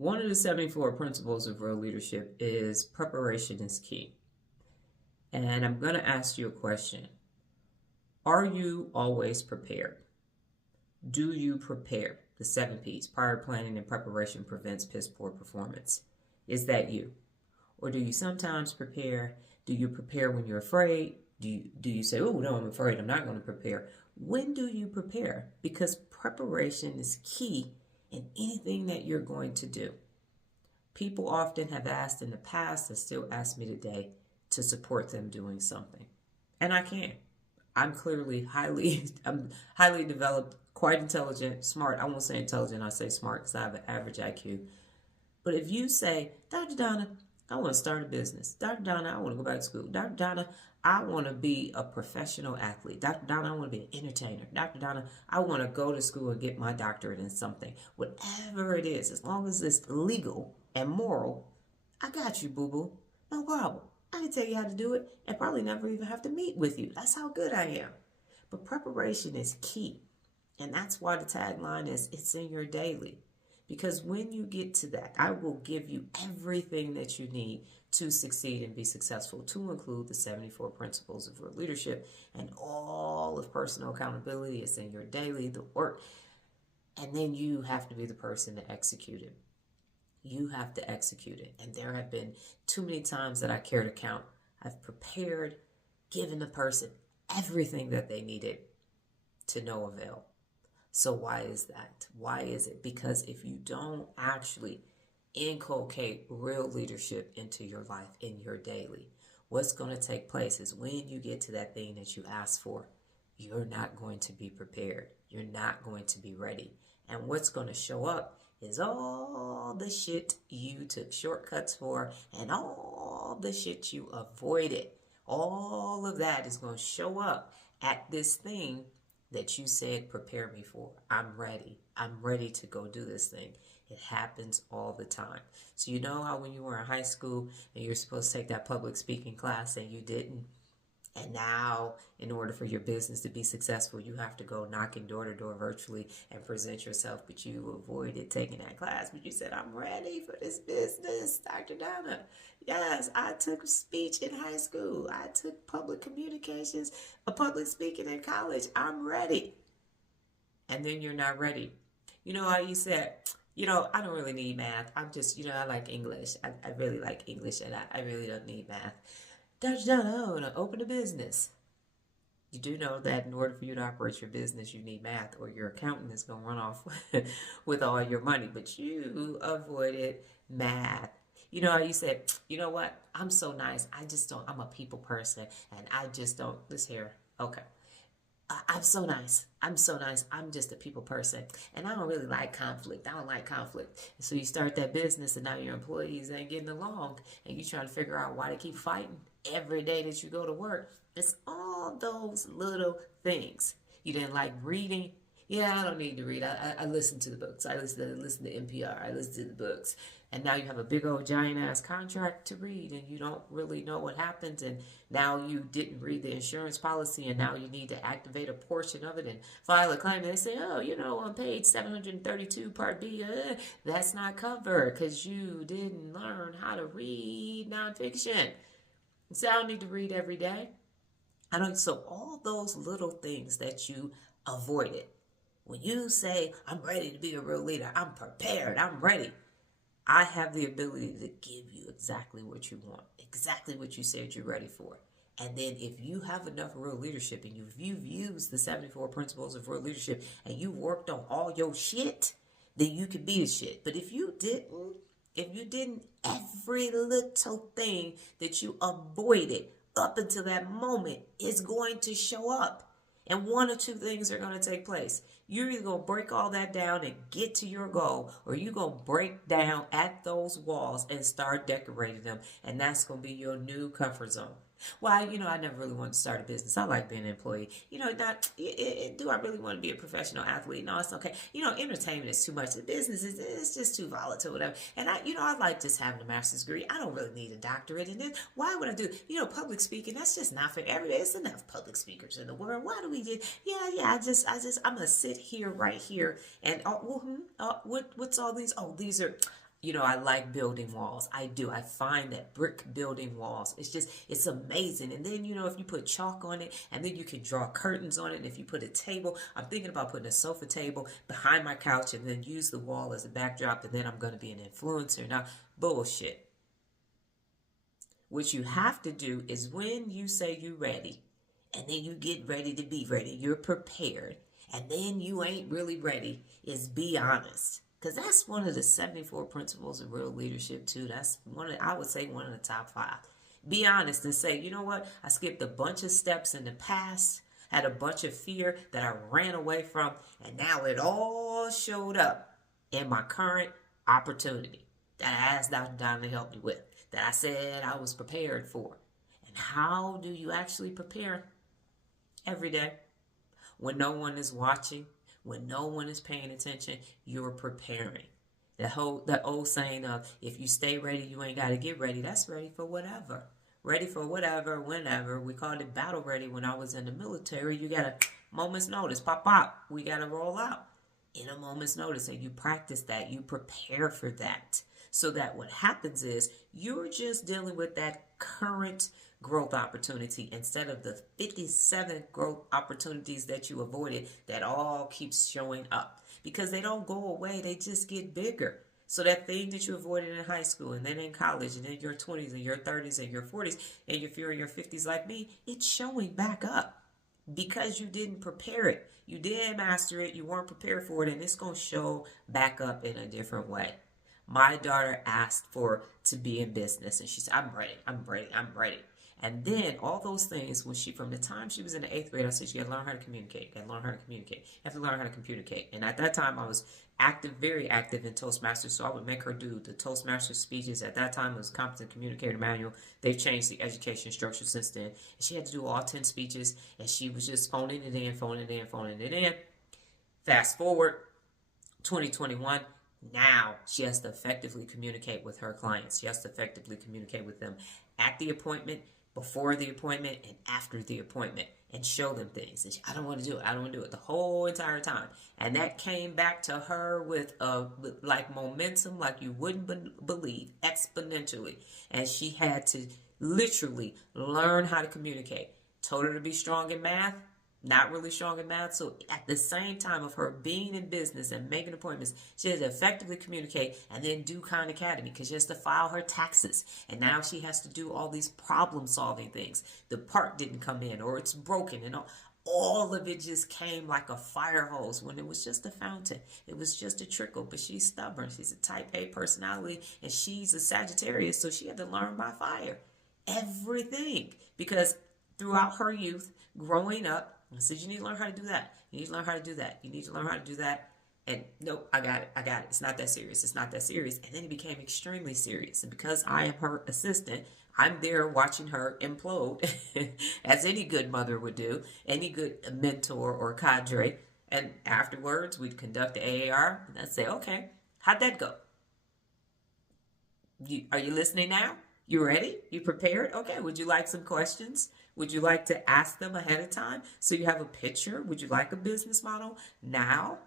One of the 74 principles of real leadership is preparation is key. And I'm going to ask you a question. Are you always prepared? Do you prepare? The 7 P's, prior planning and preparation prevents piss poor performance. Is that you? Or do you sometimes prepare? Do you prepare when you're afraid? Do you say, oh, no, I'm afraid, I'm not going to prepare? When do you prepare? Because preparation is key in anything that you're going to do. People often have asked in the past and still ask me today to support them doing something. And I can. I'm highly developed, quite intelligent, smart. I won't say intelligent, I'll say smart because I have an average IQ. But if you say, Dr. Donna, I want to start a business. Dr. Donna, I want to go back to school. Dr. Donna, I want to be a professional athlete. Dr. Donna, I want to be an entertainer. Dr. Donna, I want to go to school and get my doctorate in something. Whatever it is, as long as it's legal and moral, I got you, boo-boo. No problem. I can tell you how to do it and probably never even have to meet with you. That's how good I am. But preparation is key. And that's why the tagline is, it's in your daily. Because when you get to that, I will give you everything that you need to succeed and be successful, to include the 74 principles of real leadership and all of personal accountability. It's in your daily, the work. And then you have to be the person to execute it. You have to execute it. And there have been too many times that I care to count. I've prepared, given the person everything that they needed to no avail. So why is that? Why is it? Because if you don't actually inculcate real leadership into your life, in your daily, what's going to take place is when you get to that thing that you asked for, you're not going to be prepared. You're not going to be ready. And what's going to show up is all the shit you took shortcuts for and all the shit you avoided. All of that is going to show up at this thing that you said, prepare me for. I'm ready. I'm ready to go do this thing. It happens all the time. So you know how when you were in high school and you're supposed to take that public speaking class and you didn't? And now, in order for your business to be successful, you have to go knocking door to door virtually and present yourself, but you avoided taking that class. But you said, I'm ready for this business, Dr. Donna. Yes, I took speech in high school. I took public communications, public speaking in college. I'm ready. And then you're not ready. You know how you said, I don't really need math. I'm just, I like English. I really like English, and I really don't need math. Dr. Donna, I want to open a business. You do know that in order for you to operate your business, you need math, or your accountant is going to run off with all your money. But you avoided math. You know how you said, you know what? I'm so nice. I'm a people person, and I just don't, this here. Okay. I'm so nice. I'm so nice. I'm just a people person. And I don't really like conflict. I don't like conflict. So you start that business and now your employees ain't getting along and you're trying to figure out why they keep fighting every day that you go to work. It's all those little things. You didn't like reading. Yeah, I don't need to read. I listen to the books. I listen to NPR. I listen to the books. And now you have a big old giant ass contract to read and you don't really know what happens. And now you didn't read the insurance policy and now you need to activate a portion of it and file a claim. And they say, on page 732 part B, that's not covered because you didn't learn how to read nonfiction. So I don't need to read every day. So all those little things that you avoided. When you say, I'm ready to be a real leader, I'm prepared, I'm ready, I have the ability to give you exactly what you want, exactly what you said you're ready for. And then if you have enough real leadership and you've used the 74 principles of real leadership and you worked on all your shit, then you could be the shit. But if you didn't, every little thing that you avoided up until that moment is going to show up. And one or two things are going to take place. You're either going to break all that down and get to your goal, or you're going to break down at those walls and start decorating them. And that's going to be your new comfort zone. Well, I never really wanted to start a business. I like being an employee. Do I really want to be a professional athlete? No, it's okay. Entertainment is too much. The business it's just too volatile, whatever. And I like just having a master's degree. I don't really need a doctorate. And then why would I do, public speaking? That's just not for everybody. It's enough public speakers in the world. Why do we just, I'm going to sit here, right here. And what's all these? Oh, these are, I like building walls. I do. I find that brick building walls, it's amazing. And then, if you put chalk on it, and then you can draw curtains on it. And if you put a table, I'm thinking about putting a sofa table behind my couch and then use the wall as a backdrop. And then I'm going to be an influencer. Now, bullshit. What you have to do is when you say you're ready, and then you get ready to be ready, you're prepared, and then you ain't really ready, is be honest. Because that's one of the 74 principles of real leadership, too. That's I would say one of the top 5. Be honest and say, you know what? I skipped a bunch of steps in the past, had a bunch of fear that I ran away from, and now it all showed up in my current opportunity that I asked Dr. Donna to help me with, that I said I was prepared for. And how do you actually prepare? Every day. When no one is watching, when no one is paying attention, you're preparing. That old saying of, if you stay ready, you ain't got to get ready. That's ready for whatever. Ready for whatever, whenever. We called it battle ready when I was in the military. You got a moment's notice. Pop, pop. We got to roll out in a moment's notice. And you practice that. You prepare for that. So that what happens is you're just dealing with that current growth opportunity instead of the 57 growth opportunities that you avoided that all keeps showing up, because they don't go away. They just get bigger. So that thing that you avoided in high school and then in college and in your 20s and your 30s and your 40s and if you're in your 50s like me, it's showing back up because you didn't prepare it. You didn't master it. You weren't prepared for it, and it's going to show back up in a different way. My daughter asked to be in business, and she said, I'm ready, I'm ready, I'm ready. And then all those things, from the time she was in the 8th grade, I said, you got to learn how to communicate. You got to learn how to communicate. You have to learn how to communicate. And at that time, I was very active in Toastmasters. So I would make her do the Toastmasters speeches. At that time, it was Competent Communicator Manual. They've changed the education structure since then. And she had to do all 10 speeches. And she was just phoning it in. Fast forward, 2021. Now she has to effectively communicate with her clients. She has to effectively communicate with them at the appointment, before the appointment, and after the appointment, and show them things. And I don't want to do it. I don't want to do it the whole entire time. And that came back to her with like momentum, like you wouldn't believe, exponentially. And she had to literally learn how to communicate. Told her to be strong in math. Not really strong in math. So at the same time of her being in business and making appointments, she has to effectively communicate and then do Khan Academy because she has to file her taxes. And now she has to do all these problem solving things. The part didn't come in or it's broken and all of it just came like a fire hose when it was just a fountain. It was just a trickle, but she's stubborn. She's a type A personality and she's a Sagittarius. So she had to learn by fire. Everything. Because throughout her youth, growing up, I said, you need to learn how to do that. You need to learn how to do that. You need to learn how to do that. And nope, I got it. It's not that serious. It's not that serious. And then it became extremely serious. And because I am her assistant, I'm there watching her implode, as any good mother would do, any good mentor or cadre. And afterwards, we'd conduct the AAR. And I'd say, okay, how'd that go? Are you listening now? You ready? You prepared? Okay, would you like some questions? Would you like to ask them ahead of time so you have a picture? Would you like a business model now?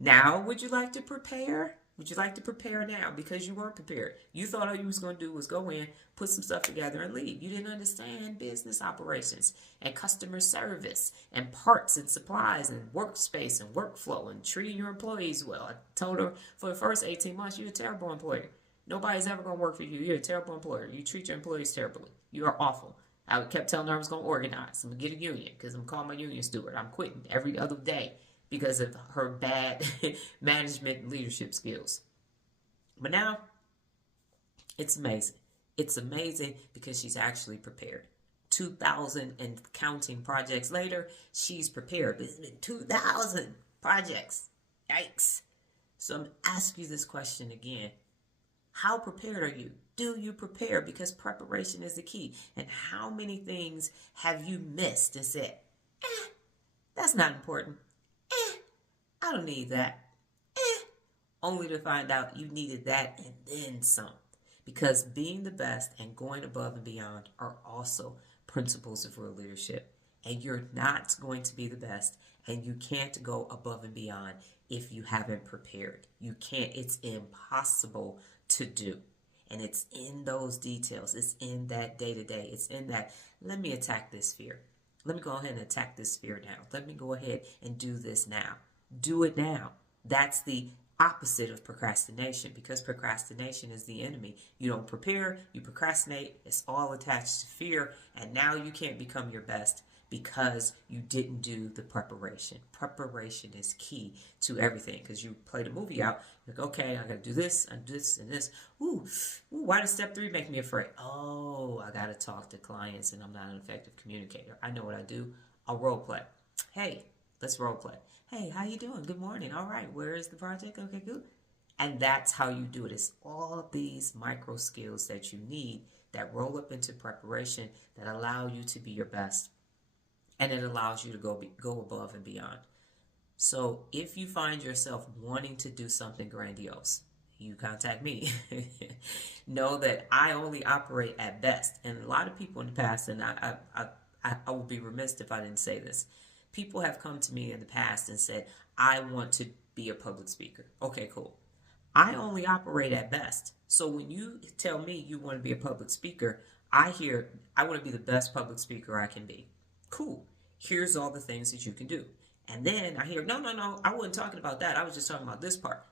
Now, would you like to prepare? Would you like to prepare now? Because you weren't prepared. You thought all you was going to do was go in, put some stuff together, and leave. You didn't understand business operations and customer service and parts and supplies and workspace and workflow and treating your employees well. I told her for the first 18 months, you're a terrible employer. Nobody's ever going to work for you. You're a terrible employer. You treat your employees terribly. You are awful. I kept telling her I was going to organize. I'm going to get a union because I'm calling my union steward. I'm quitting every other day because of her bad management and leadership skills. But now, it's amazing. It's amazing because she's actually prepared. 2,000 and counting projects later, she's prepared. But it's been 2,000 projects. Yikes. So I'm going to ask you this question again. How prepared are you? Do you prepare? Because preparation is the key. And how many things have you missed and said, that's not important. I don't need that. Only to find out you needed that and then some. Because being the best and going above and beyond are also principles of real leadership. And you're not going to be the best. And you can't go above and beyond if you haven't prepared. You can't. It's impossible to do. And it's in those details. It's in that day to day. It's in that, let me attack this fear. Let me go ahead and attack this fear now. Let me go ahead and do this now. Do it now. That's the opposite of procrastination, because procrastination is the enemy. You don't prepare, you procrastinate. It's all attached to fear. And now you can't become your best because you didn't do the preparation. Preparation is key to everything, because you play the movie out. You're like, okay, I got to do this and this and this. Ooh, why does step 3 make me afraid? Oh, I got to talk to clients and I'm not an effective communicator. I know what I do. I'll role play. Hey, let's role play. Hey, how you doing? Good morning. All right, where is the project? Okay, good. And that's how you do it. It's all these micro skills that you need that roll up into preparation that allow you to be your best. And it allows you to go above and beyond. So if you find yourself wanting to do something grandiose, you contact me. Know that I only operate at best. And a lot of people in the past, and I would be remiss if I didn't say this. People have come to me in the past and said, I want to be a public speaker. Okay, cool. I only operate at best. So when you tell me you want to be a public speaker, I hear, I want to be the best public speaker I can be. Cool. Here's all the things that you can do. And then I hear, no, I wasn't talking about that. I was just talking about this part.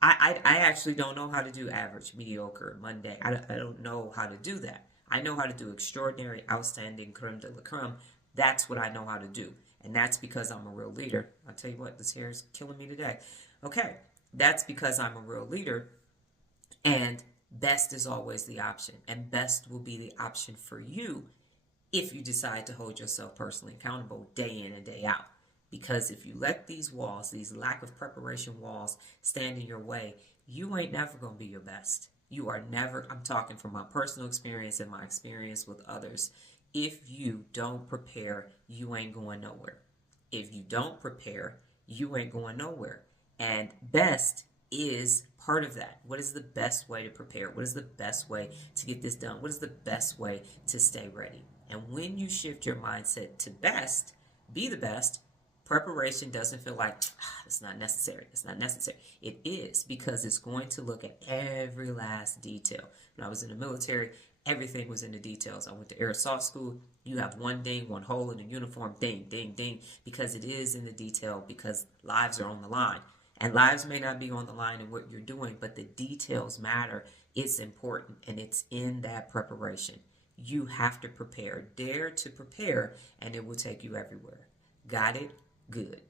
I actually don't know how to do average, mediocre, mundane. I don't know how to do that. I know how to do extraordinary, outstanding, creme de la creme. That's what I know how to do. And that's because I'm a real leader. I'll tell you what, this hair is killing me today. Okay, that's because I'm a real leader. And best is always the option. And best will be the option for you if you decide to hold yourself personally accountable day in and day out. Because if you let these walls, these lack of preparation walls, stand in your way, you ain't never going to be your best. You are never, I'm talking from my personal experience and my experience with others. If you don't prepare, you ain't going nowhere. If you don't prepare, you ain't going nowhere. And best is part of that. What is the best way to prepare? What is the best way to get this done? What is the best way to stay ready? And when you shift your mindset to best, be the best, preparation doesn't feel like, it's not necessary. It's not necessary. It is, because it's going to look at every last detail. When I was in the military, everything was in the details. I went to Air Assault School. You have one ding, one hole in the uniform, ding, ding, ding, because it is in the detail, because lives are on the line. And lives may not be on the line in what you're doing, but the details matter. It's important, and it's in that preparation. You have to prepare. Dare to prepare, and it will take you everywhere. Got it? Good.